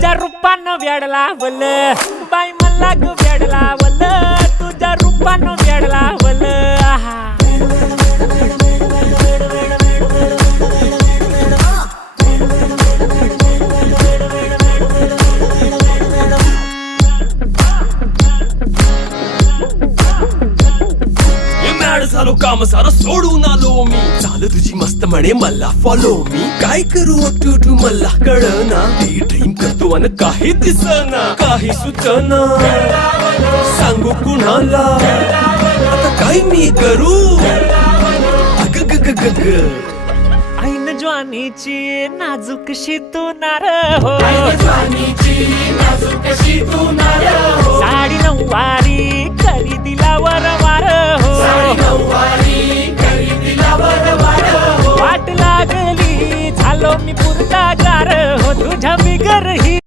तुझ्या रूपानं वेड लावल बाई मला ग वेड लावल तुझ्या रूपानं वेड लावल आहा झालो काम सारं सोडून आलो मी चाल तुझी मस्त म्हणे मला फॉलो मी काय करू टू मला कळना ती ड्रीम करतो अन काही दिसना काही सुचना सांगू कुणाला आता काय मी करू अग ग ग ग ग ऐन ज्वानीची नाजूकशी तू नार हो साडी नऊवारी करी दिला वरवार हो वाट लागली झालो मी पुरता गार हो तुझ्या बिगर ही